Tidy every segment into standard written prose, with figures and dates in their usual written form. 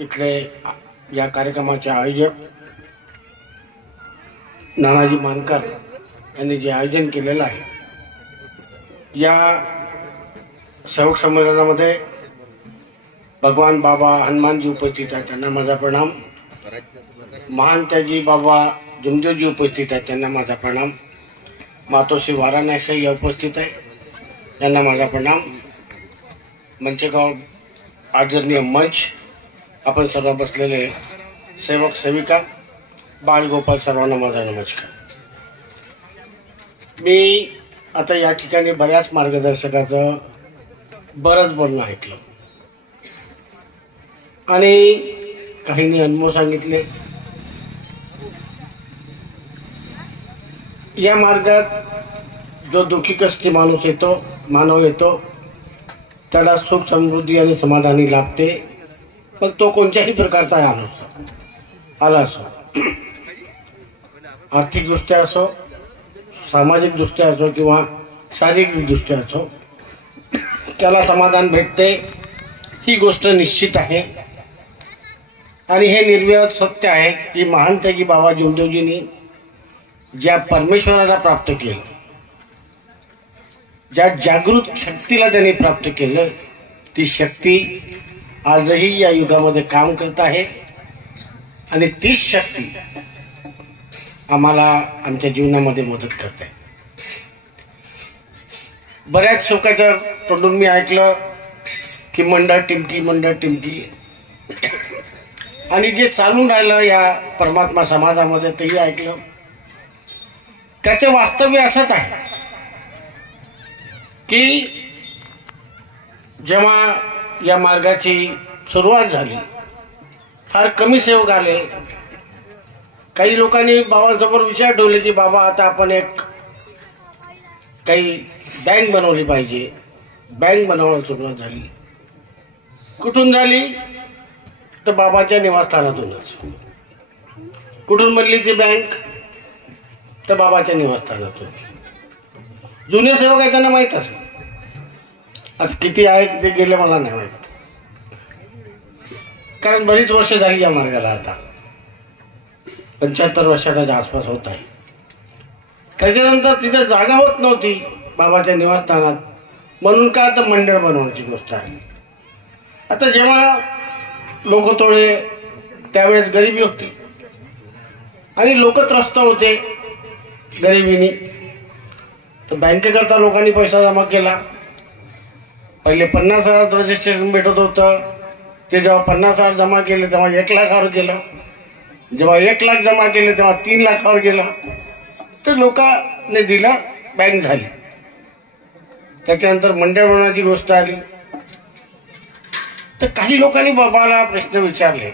इथले या कार्यक्रमाचे आयोजक नानाजी मानकर यांनी जे आयोजन केलेलं आहे, या सेवक संमेलनामध्ये भगवान बाबा हनुमानजी उपस्थित आहेत, त्यांना माझा प्रणाम. महान त्याजी बाबा जुमदेवजी उपस्थित आहेत, त्यांना माझा प्रणाम. मातोश्री वाराणसी या उपस्थित आहे, त्यांना माझा प्रणाम. मंचगाव आदरणीय मंच, आपण सर्व बसलेले सेवक सेविका, बाळगोपाल, सर्वांना माझा नमस्कार. मी आता या ठिकाणी बऱ्याच मार्गदर्शकाचं बरंच बोलणं ऐकलं आणि काहींनी अनुभव सांगितले. या मार्गात जो दुःखी कष्टी मानव येतो त्याला सुख समृद्धी आणि समाधानी लाभते. मग तो कोणत्याही प्रकारचा आला असो, आर्थिकदृष्ट्या असो, सामाजिकदृष्ट्या असो किंवा शारीरिकदृष्ट्या असो, त्याला समाधान भेटते. ही गोष्ट निश्चित आहे आणि हे निर्विवाद सत्य आहे की महान त्यागी बाबा जुमदेवजींनी ज्या परमेश्वराला प्राप्त केलं, ज्या जागृत शक्तीला त्यांनी प्राप्त केलं, ती शक्ती आजही या युगामध्ये काम करत आहे आणि तीच शक्ती आम्हाला आमच्या जीवनामध्ये मदत करते. बऱ्याच शोकाच्या तोंडून मी ऐकलं की मंडळ टिमकी आणि जे चालून राहिलं या परमात्मा समाजामध्ये तेही ऐकलं. त्याचे वास्तव्य असंच आहे की जेव्हा या मार्गाची सुरुवात झाली, फार कमी सेवक आले. काही लोकांनी बाबांसमोर विचार ठेवले की बाबा आता आपण एक काही बँक बनवली पाहिजे. बँक बनवायला सुरुवात झाली. कुठून झाली तर बाबाच्या निवासस्थानातूनच. कुठून बनली ती बँक तर बाबाच्या निवासस्थानातून. जुने सेवक आहे त्यांना माहीत असेल, आता किती आहे ते गेले मला नाही माहीत, कारण बरीच वर्ष झाली या मार्गाला. आता 75 वर्षाच्या आसपास होत आहे. त्याच्यानंतर तिथे जागा होत नव्हती बाबाच्या निवासस्थानात, म्हणून का तर मंडळ बनवण्याची गोष्ट आहे. आता जेव्हा लोक थोडे त्यावेळेस गरिबी होती आणि लोक त्रस्त होते गरिबीने, तर बँकेकरता लोकांनी पैसा जमा केला. पहिले 50,000 रजिस्ट्रेशन भेटत होतं, ते जेव्हा 50,000 जमा केले तेव्हा 1 लाखावर गेलं. जेव्हा 1 लाख जमा केले तेव्हा 3 लाखावर गेलं. तर लोकांनी दिलं, बँक झाली. त्याच्यानंतर मंडळ बनवण्याची गोष्ट आली. तर काही लोकांनी बाबाला प्रश्न विचारले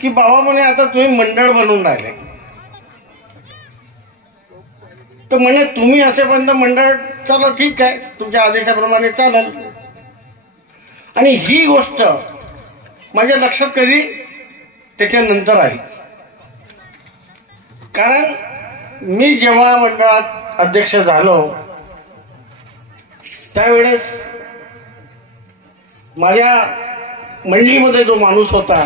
की बाबा म्हणे आता तुम्ही मंडळ बनवून राहिले, तर म्हणे तुम्ही असेपर्यंत मंडळ चला ठीक आहे, तुमच्या आदेशाप्रमाणे चालेल. आणि ही गोष्ट माझ्या लक्षात कधी त्याच्यानंतर आली, कारण मी जेव्हा मंडळात अध्यक्ष झालो त्यावेळेस माझ्या मंडळीमध्ये जो माणूस होता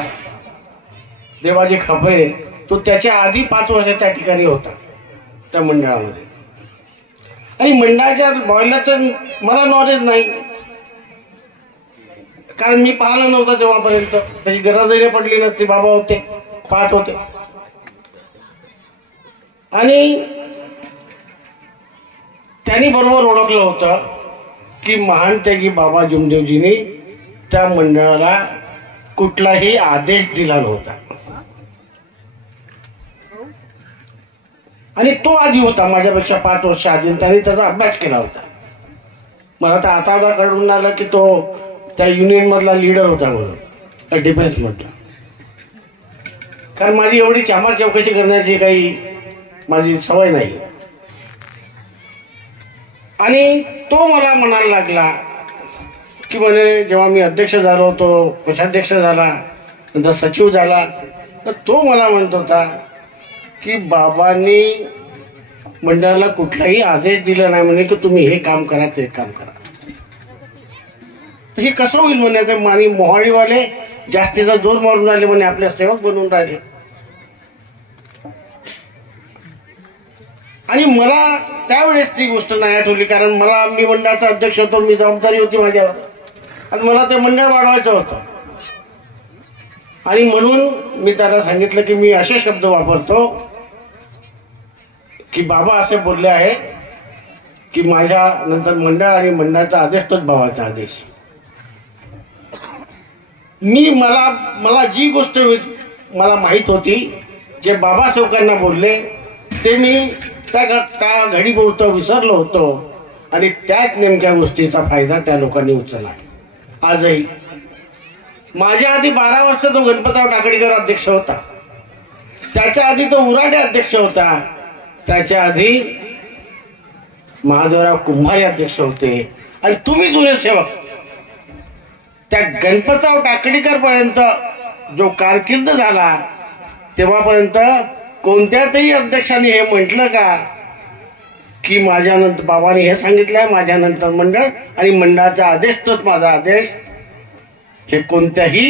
देवाजी खपरे, तो त्याच्या आधी 5 वर्ष त्या ठिकाणी होता त्या मंडळामध्ये. आणि मंडळाच्या बॉयलाचं मला नॉलेज नाही, कारण मी पाहिलं नव्हतं तेव्हापर्यंत, त्याची गरजही पडली नसती. बाबा होते, पाहत होते. आणि त्यांनी बरोबर ओळखलं होतं की महान त्यागी बाबा जुमदेवजींनी त्या मंडळाला कुठलाही आदेश दिला नव्हता. आणि तो आधी होता माझ्यापेक्षा 5 वर्ष आधी, त्यांनी त्याचा अभ्यास केला होता. मला तर आता कळून आलं की तो त्या युनियन मधला लीडर होता म्हणून, डिफेन्स मधला. कारण माझी एवढी चामार चौकशी करण्याची काही माझी सवय नाही. आणि तो मला म्हणायला लागला की म्हणे जेव्हा मी अध्यक्ष झालो, तो कोषाध्यक्ष झाला, नंतर सचिव झाला, तर तो मला म्हणत होता की बाबांनी मंडळाला कुठलाही आदेश दिला नाही म्हणे की तुम्ही हे काम करा ते काम करा. तर हे कसं होईल म्हणायचं. आणि मोहाळीवाले जास्तीचा जोर मारून राहिले म्हणे, आपल्या सेवक बनवून राहिले. आणि मला त्यावेळेस ती गोष्ट नाही आठवली, कारण मी मंडळाचा अध्यक्ष होतो, मी जबाबदारी होती माझ्यावर, आणि मला ते मंडळ वाढवायचं होतं. आणि म्हणून मी त्याला सांगितलं की मी असे शब्द वापरतो की बाबा असे बोलले आहे की माझ्या नंतर मंडळ आणि मंडळाचा आदेश तोच बाबाचा आदेश. मला जी गोष्ट मला माहीत होती, जे बाबा सेवकांना बोलले ते मी त्या घडीपुरतं विसरलो होतो, आणि त्याच नेमक्या गोष्टीचा फायदा त्या लोकांनी उचलला. आजही माझ्या आधी 12 वर्ष तो गणपतराव टाकडीकर अध्यक्ष होता, त्याच्या आधी तो उराडे अध्यक्ष होता, त्याच्या आधी महादेवराव कुंभारे अध्यक्ष होते, आणि तुम्ही जुने सेवक. त्या गणपतराव टाकडीकर पर्यंत जो कारकीर्द झाला तेव्हापर्यंत कोणत्याही अध्यक्षाने हे म्हटलं का की माझ्यानंतर बाबांनी हे सांगितलंय, माझ्यानंतर मंडळ आणि मंडळाचा आदेश तोच माझा आदेश? हे कोणत्याही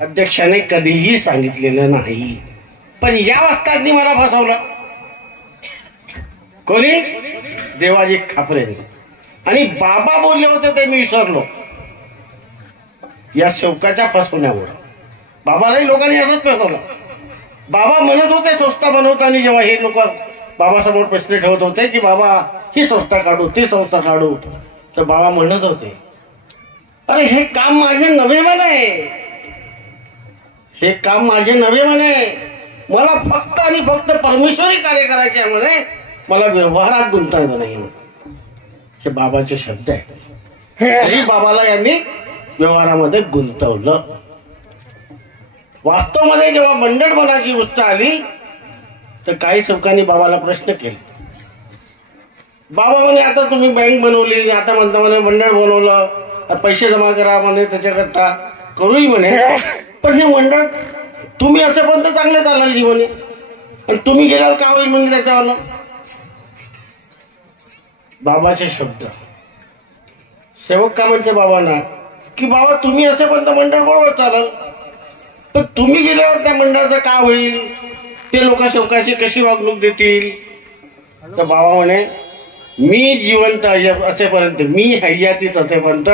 अध्यक्षाने कधीही सांगितलेलं नाही. पण या वस्तादनी मला फसवलं. कोणी? देवाजी खापरेंनी. आणि बाबा बोलले होते ते मी विसरलो या सेवकाच्या फसवण्यामुळे. बाबालाही लोकांनी असंच फसवलं. बाबा म्हणत होते संस्था बनवताना, जेव्हा हे लोक बाबासमोर प्रश्न ठेवत होते की बाबा ही संस्था काढू ती संस्था काढू, तर बाबा म्हणत होते अरे हे काम माझे नव्हे म्हणे, हे काम माझे नव्हे म्हणे, मला फक्त आणि फक्त परमेश्वरी कार्य करायचे आहे म्हणे, मला व्यवहारात गुंतायचं नाही. हे बाबाचे शब्द आहे. बाबाला यांनी व्यवहारामध्ये गुंतवलं. वास्तवमध्ये जेव्हा मंडळ बनाची गोष्ट आली तर काही सेवकांनी बाबाला प्रश्न केले. बाबा म्हणे आता तुम्ही बँक बनवली, आता म्हणता म्हणे मंडळ बनवलं, पैसे जमा करा म्हणे, त्याच्याकरता करूही म्हणे, पण हे मंडळ तुम्ही असेपर्यंत चांगले चालाल म्हणे, आणि तुम्ही गेल्यावर का होईल म्हणजे त्याच्यावर. बाबाचे शब्द. सेवक का म्हणते बाबांना की बाबा तुम्ही असेपर्यंत मंडळ बरोबर चालाल, पण तुम्ही गेल्यावर त्या मंडळाचं का होईल, ते लोक सेवकाची कशी वागणूक देतील. तर बाबा म्हणे मी जिवंत असेपर्यंत, मी हयातीच असेपर्यंत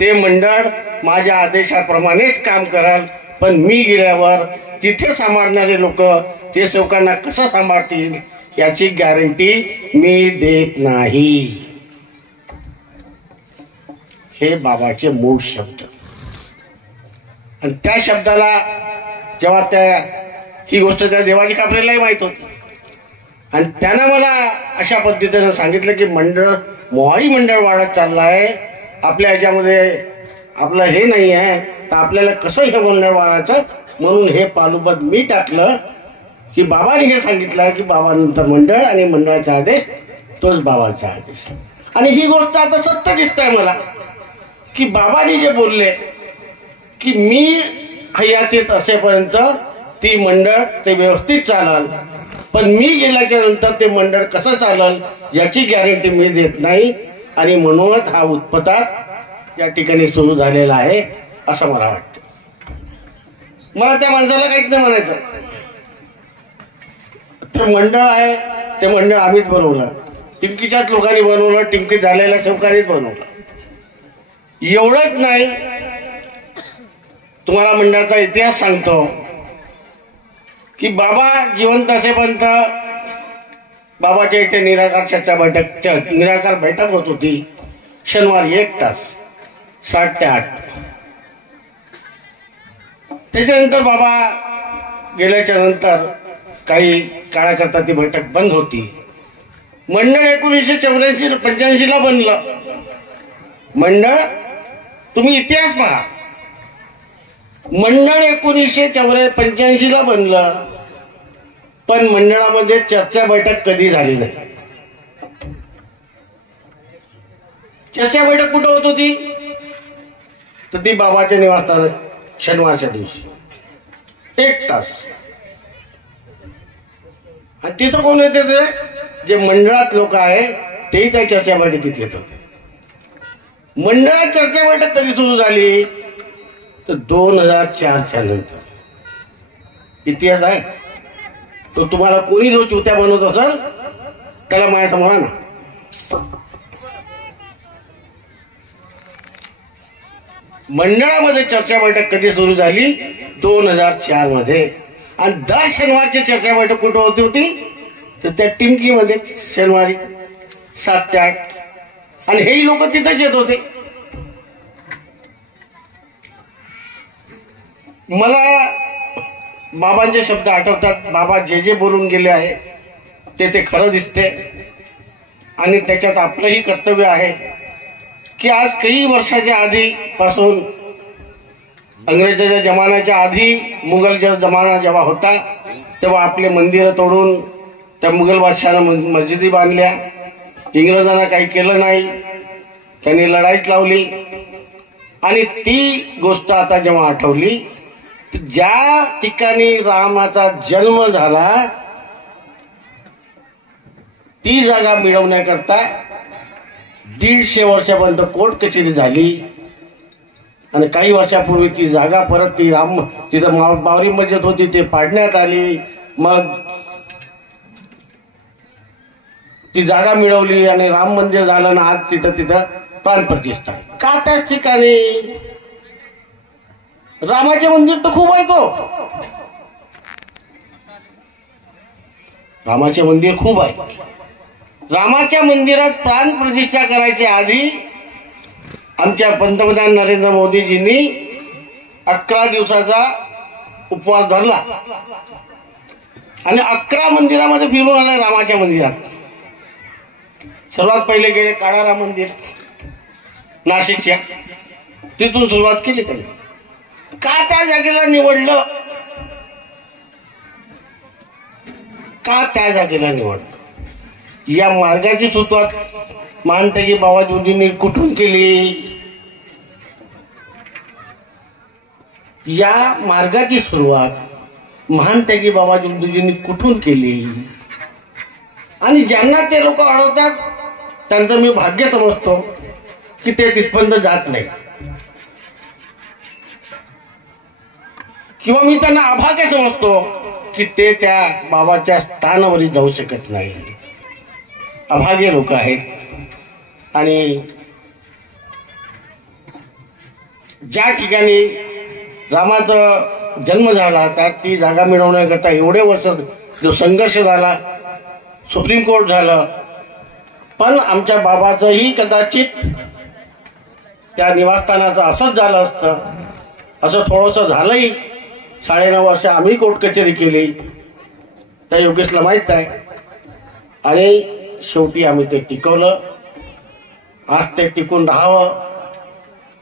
ते मंडळ माझ्या आदेशाप्रमाणेच काम कराल, पण मी गेल्यावर तिथे सांभाळणारे लोक ते सेवकांना कसं सांभाळतील याची गॅरंटी मी देत नाही. हे बाबाचे मूळ शब्द. आणि त्या शब्दाला जेव्हा ही गोष्ट त्या देवाजी कापरेलाही माहित होती, आणि त्यानं मला अशा पद्धतीनं सांगितलं की मंडळ मोहाडी मंडळ वाढत चाललं आहे, आपल्या ह्याच्यामध्ये आपलं हे नाही आहे, तर आपल्याला कसं हे मंडळ वाढायचं. म्हणून हे पालुपद मी टाकलं की बाबांनी हे सांगितलं की बाबानंतर मंडळ आणि मंडळाचा आदेश तोच बाबाचा आदेश. आणि ही गोष्ट आता सत्य दिसत आहे मला की बाबांनी जे बोलले की मी हयातीत असेपर्यंत ती मंडळ ते व्यवस्थित चालल, पण मी गेल्याच्या नंतर ते मंडळ कसं चालल याची गॅरंटी मी देत नाही. आणि म्हणूनच हा उत्पत्तात या ठिकाणी सुरू झालेला आहे असं मला वाटतं. मला त्या माणसाला काहीच नाही म्हणायचं. ते मंडळ आहे, ते मंडळ आम्हीच बनवलं, टिमकीच्याच लोकांनी बनवलं, टिमकी झालेल्या सेवकांनीच बनवलं. एवढंच नाही, तुम्हाला मंडळाचा इतिहास सांगतो की बाबा जिवंत असेपर्यंत बाबाच्या इथे निराकार बैठक होत होती. शनिवारी 1 तास 7 ते 8. त्याच्यानंतर बाबा गेल्याच्या नंतर काही काळाकरता ती बैठक बंद होती. मंडळ 1984-85 बनलं. मंडळ, तुम्ही इतिहास पहा, मंडळ 1985 बनलं, पण मंडळामध्ये चर्चा बैठक कधी झाली नाही. चर्चा बैठक कुठं होत होती, तर ती बाबाच्या निवासस्थानात शनिवारच्या दिवशी 1 तास. आणि तिथं कोण येते, ते जे मंडळात लोक आहे तेही त्या चर्चा बैठकीत येत होते. मंडळात चर्चा बैठक कधी सुरू झाली, तर 2004च्या नंतर इतिहास आहे तो. तुम्हाला कोणी जो चुत्या बनवत असेल त्याला माझ्यासमोर आणा. मंडळामध्ये चर्चा बैठक कधी सुरू झाली? 2004 मध्ये. आणि दर शनिवारची चर्चा बैठक कुठं होती? तर त्या टिमकीमध्ये शनिवारी 7 ते 8. आणि हेही लोक तिथंच येत होते. मला बाबांचे शब्द आठवतात. बाबा जे जे बोलून गेले आहे ते खरं दिसते. आणि त्याच्यात आपलंही कर्तव्य आहे की आज काही वर्षाच्या आधीपासून, इंग्रजाच्या जमान्याच्या आधी, मुघलचा जमाना जेव्हा होता तेव्हा आपले मंदिरं तोडून त्या मुघल बादशहानं मस्जिदी बांधल्या. इंग्रजांना काही केलं नाही, त्यांनी लढाईच लावली. आणि ती गोष्ट आता जेव्हा आठवली, ज्या ठिकाणी रामाचा जन्म झाला ती जागा मिळवण्याकरता 150 वर्षापर्यंत कोर्ट कचेरी झाली. आणि काही वर्षापूर्वी ती जागा परत ती तिथं बावरी मस्जिद होती ते पाडण्यात आली. मग ती जागा मिळवली आणि राम मंदिर झालं ना आज तिथं प्राणप्रतिष्ठा. का त्याच ठिकाणी? रामाचे मंदिर तर खूप आहे. तो रामाचे मंदिर खूप आहे. रामाच्या मंदिरात प्राणप्रतिष्ठा करायच्या आधी आमच्या पंतप्रधान नरेंद्र मोदीजींनी 11 दिवसाचा उपवास धरला आणि 11 मंदिरामध्ये फिरून आले. रामाच्या मंदिरात सर्वात पहिले गेले काळाराम मंदिर नाशिकच्या, तिथून सुरुवात केली त्यांनी. का त्या जागेला निवडलं? का त्या जागेला निवडलं? या मार्गाची सुरुवात महानतेगी बाबाजींनी कुठून केली? या मार्गाची सुरुवात महानतेगी बाबाजींनी कुठून केली? आणि ज्यांना ते लोक अडवतात त्यांचं मी भाग्य समजतो की ते तिथपर्यंत जात नाही, किंवा मी त्यांना अभाग्य समजतो की ते त्या बाबाच्या स्थानावरही जाऊ शकत नाही. अभागे लोक आहेत. आणि ज्या ठिकाणी रामाचा जन्म झाला त्यात ती जागा मिळवण्याकरता एवढे वर्ष जो संघर्ष झाला, सुप्रीम कोर्ट झालं, पण आमच्या बाबाचंही कदाचित त्या निवासस्थानाचं असंच झालं असतं. असं थोडंसं झालंही. 9.5 वर्ष आम्ही कोर्ट कचेरी केली, त्या योगेशला माहीत आहे. आणि शेवटी आम्ही ते टिकवलं. आज ते टिकून राहावं.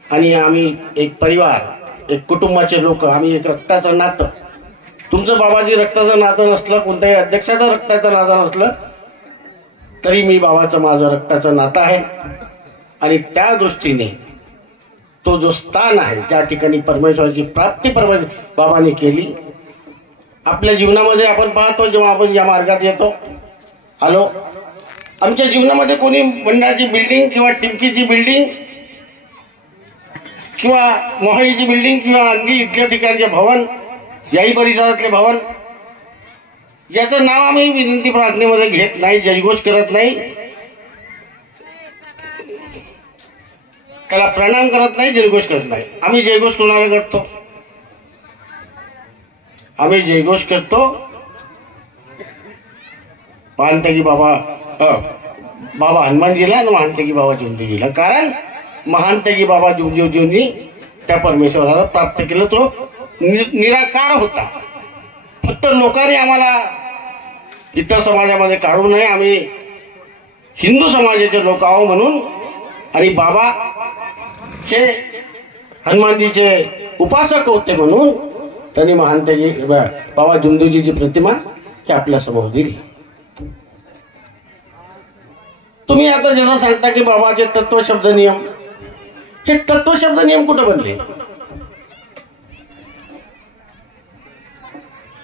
आणि आम्ही एक परिवार, एक कुटुंबाचे लोक, आम्ही एक रक्ताचं नातं. तुमचं बाबाजी रक्ताचं नातं नसलं, कोणत्याही अध्यक्षाचं रक्ताचं नातं नसलं तरी मी बाबाचं माझं रक्ताचं नातं आहे. आणि त्या दृष्टीने तो जो स्थान आहे त्या ठिकाणी परमेश्वराची प्राप्ती बाबांनी केली. आपल्या जीवनामध्ये आपण पाहतो, जेव्हा आपण या मार्गात येतो आलो, आमच्या जीवनामध्ये कोणी मंडळाची बिल्डिंग किंवा टिमकीची बिल्डिंग किंवा मोहाळीची बिल्डिंग किंवा आणखी इथल्या ठिकाणचे भवन, याही परिसरातले भवन, याचं नाव आम्ही विनंती प्रार्थनेमध्ये घेत नाही, जयघोष करत नाही, त्याला प्रणाम करत नाही, जयघोष करत नाही. आम्ही जयघोष कोणाला करतो? आम्ही जयघोष करतो महानतेगी बाबा हनुमानजीला आणि महानतेगी बाबा जुमदेवजीला. कारण महानतेगी बाबा जुमदेवजींनी त्या परमेश्वराला प्राप्त केलं. तो निराकार होता. फक्त लोकांनी आम्हाला इतर समाजामध्ये काढू नये, आम्ही हिंदू समाजाचे लोक आहो म्हणून. आणि बाबा हे हनुमानजीचे उपासक होते म्हणून त्यांनी महानतेगी बाबा जुमदेवजीची प्रतिमा हे आपल्या समोर दिली. तुम्ही आता ज्यांना सांगता की बाबाचे तत्व शब्द नियम, हे तत्व शब्द नियम कुठं बनले?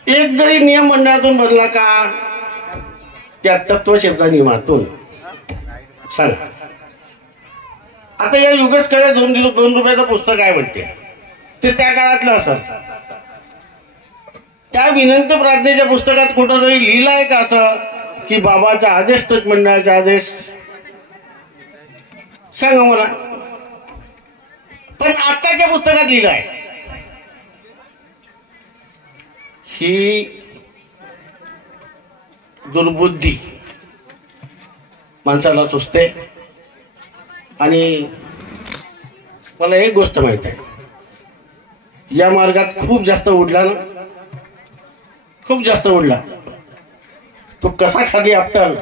एक जरी नियम मंडळातून बनला का? त्या तत्व शब्द नियमातून सांगा. आता या युगेशकडे 2 रुपयाचं पुस्तक आहे म्हणते. ते त्या काळातलं असं. त्या विनंती प्रार्थनेच्या पुस्तकात कुठं तरी लिहिलं आहे का असं की बाबाचा आदेश तोच मंडळाचा आदेश? सांगा मला. पण आत्ताच्या पुस्तकात लिहिलं आहे. ही दुर्बुद्धी माणसाला सुचते. आणि मला एक गोष्ट माहित आहे, या मार्गात खूप जास्त उडला ना, खूप जास्त उडला. तो कसा खाली आपटल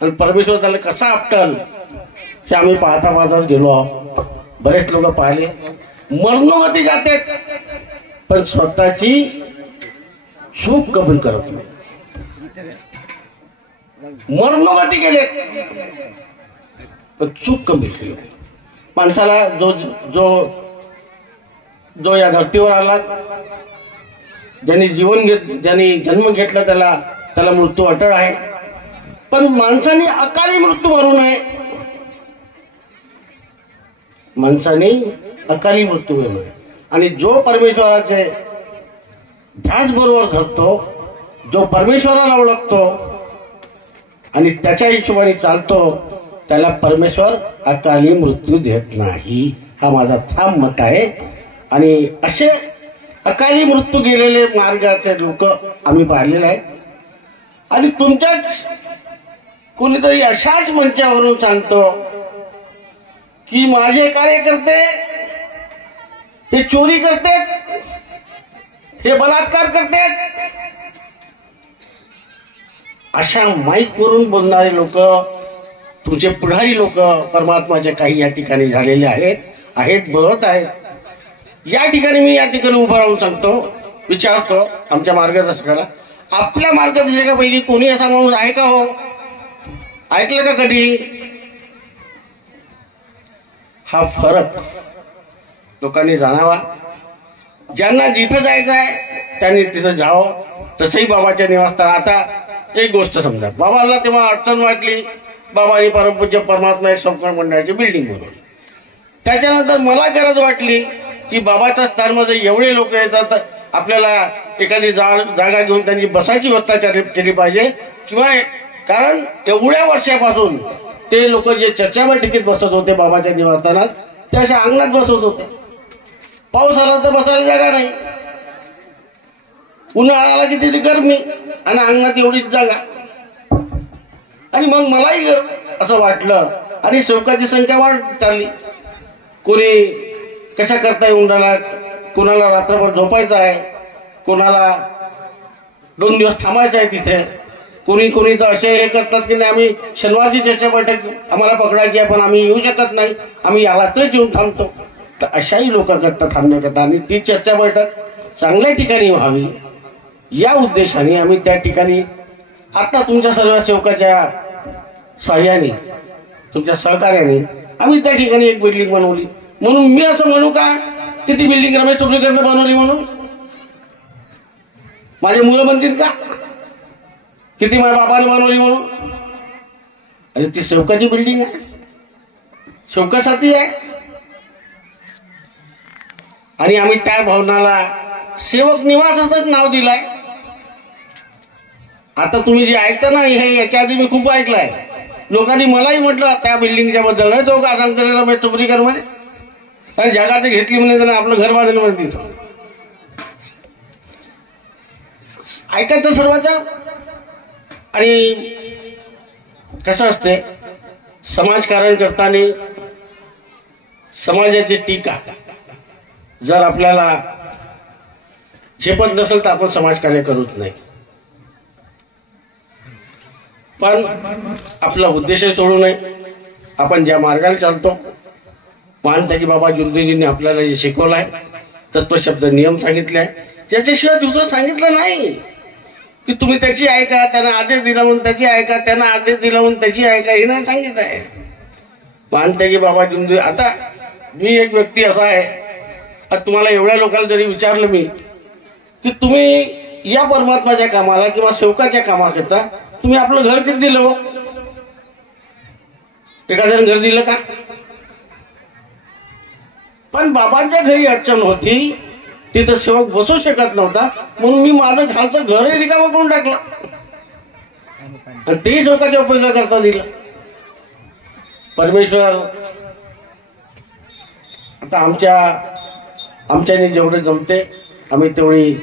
आणि परमेश्वर त्याला कसा आपटल हे आम्ही पाहता पाहताच गेलो आहोत. बरेच लोक पाहिले मरणोगती जाते पण स्वतःची चूक कबूल करत नाही. मरणोगती गेले पण चूक कबूल केली. माणसाला जो जो जो या धर्तीवर आला, ज्यांनी ज्यांनी जन्म घेतला त्याला मृत्यू अटळ आहे. पण माणसाने अकाली मृत्यू मरू नये. माणसाने अकाली मृत्यू मरू नये. आणि जो परमेश्वराचे ध्यास बरोबर धरतो, जो परमेश्वराला ओळखतो आणि त्याच्या हिशोबाने चालतो, त्याला परमेश्वर अकाली मृत्यू देत नाही. हा माझा ठाम मत आहे. आणि असे अकाली मृत्यू गेलेले मार्गाचे लोक आम्ही पाहिलेले आहेत. आणि तुमच्याच कोणीतरी अशाच मंचावरून सांगतो की माझे कार्यकर्ते हे चोरी करतात, हे बलात्कार करतात. अशा माईक वरून बोलणारे लोक, तुमचे पुढारी लोक परमात्माचे काही या ठिकाणी झालेले आहेत बोलत आहेत. या ठिकाणी मी उभं राहून सांगतो, विचारतो आमच्या मार्गदर्शकाला, आपल्या मार्गदर्शकापैकी कोणी असा माणूस आहे का हो? ऐकलं का कधी? हा फरक लोकांनी जाणावा. ज्यांना जिथं जायचं आहे त्यांनी तिथं जावं. तसंही बाबाच्या निवासस्थान. आता एक गोष्ट समजा, बाबाला तेव्हा अडचण वाटली, बाबांनी परमपूज्य परमात्मा एक संस्कार मंडळाची बिल्डिंग बनवली. त्याच्यानंतर मला गरज वाटली की बाबाच्या स्थानमध्ये एवढे लोक येतात, आपल्याला एखादी जागा घेऊन त्यांची बसायची व्यवस्था केली पाहिजे. किंवा कारण एवढ्या वर्षापासून ते लोक जे चर्चा बैठकीत बसत होते बाबाच्या निवासस्थानात, ते अशा अंगणात बसत होते. पाऊस आला तर बसायला जागा नाही, उन्हाळा आला की तिथे गरमी आणि अंगणात एवढीच जागा. आणि मग मलाही असं वाटलं आणि सेवकाची संख्या वाढत चालली. कोणी कशा करताय उन्हाळ्यात, कोणाला रात्रभर झोपायचं आहे, कोणाला 2 दिवस थांबायचं आहे तिथे. कोणी तर असे हे करतात की नाही, आम्ही शनिवारची चर्चा बैठक आम्हाला पकडायची आहे पण आम्ही येऊ शकत नाही, आम्ही या रात्रीच येऊन थांबतो. तर अशाही लोक करतात थांबण्याकरता. आणि ती चर्चा बैठक चांगल्या ठिकाणी व्हावी या उद्देशाने आम्ही त्या ठिकाणी आता तुमच्या सर्व सेवकाच्या सहाय्याने, तुमच्या सहकार्याने आम्ही त्या ठिकाणी एक बिल्डिंग बनवली. म्हणून मी असं म्हणू का की ती बिल्डिंग रमेश चोपडेकरनं बनवली म्हणून? माझे मुलं म्हणतील का किती माझ्या बाबाने बनवली म्हणून? अरे ती सेवकाची बिल्डिंग आहे, सेवकासाठी आहे. आणि आम्ही त्या भवनाला सेवक निवास असंच नाव दिलंय. आता तुम्ही जे ऐकता ना, हे याच्या आधी मी खूप ऐकलंय. लोकांनी मलाही म्हटलं त्या बिल्डिंगच्या बद्दल, नाही तो का सांगतो रमेश चोपडेकर म्हणे, आणि जागा ते घेतली म्हणे त्याने आपलं घर बांधलं म्हणे तिथं. ऐकायचं सर्वांचं. आणि कसं असते, समाजकारण करताना समाजाची टीका जर आपल्याला झेपत नसेल तर आपण समाजकार्य करूच नाही. पण आपला उद्देश सोडू नये. आपण ज्या मार्गाला चालतो, मानता की बाबा जुलदेजींनी आपल्याला जे शिकवलं आहे, तत्वशब्द नियम सांगितले आहे, त्याच्याशिवाय दुसरं सांगितलं नाही की तुम्ही त्याची ऐका, त्यांना आदेश दिला म्हणून त्याची ऐका, त्यांना आदेश दिला म्हणून त्याची ऐका, हे नाही सांगितलं आहे. मानता की बाबा जुलदे. आता मी एक व्यक्ती असा आहे, आता तुम्हाला एवढ्या लोकांना जरी विचारलं मी की तुम्ही या परमात्माच्या कामाला किंवा सेवकाच्या कामाकरता तुम्ही आपलं घर किती दिलं हो? एखाद्यानं घर दिलं का? पण बाबांच्या घरी अडचण होती, तिथं सेवक बसू शकत नव्हता, म्हणून मी माझं खालचं घरही रिकामं करून टाकलं आणि तेही सेवकाच्या उपयोग करता दिलं. परमेश्वर आता आमच्याने जेवढे जमते आम्ही तेवढी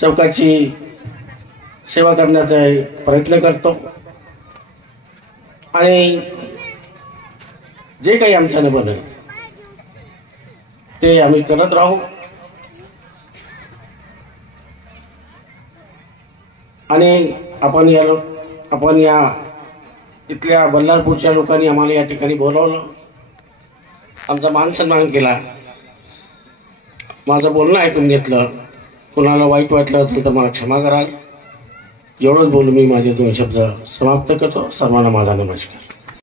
सेवकाची सेवा करण्याचा प्रयत्न करतो आणि जे काही आमच्याने बनेल ते आम्ही करत राहू. आणि आपण या इथल्या बल्लारपूरच्या लोकांनी आम्हाला या ठिकाणी बोलावलं, आमचा मान सन्मान केला, माझं बोलणं ऐकून घेतलं. कोणाला वाईट वाटलं असेल तर मला क्षमा कराल. एवढंच बोलून मी माझे 2 शब्द समाप्त करतो. सर्वांना माझा नमस्कार.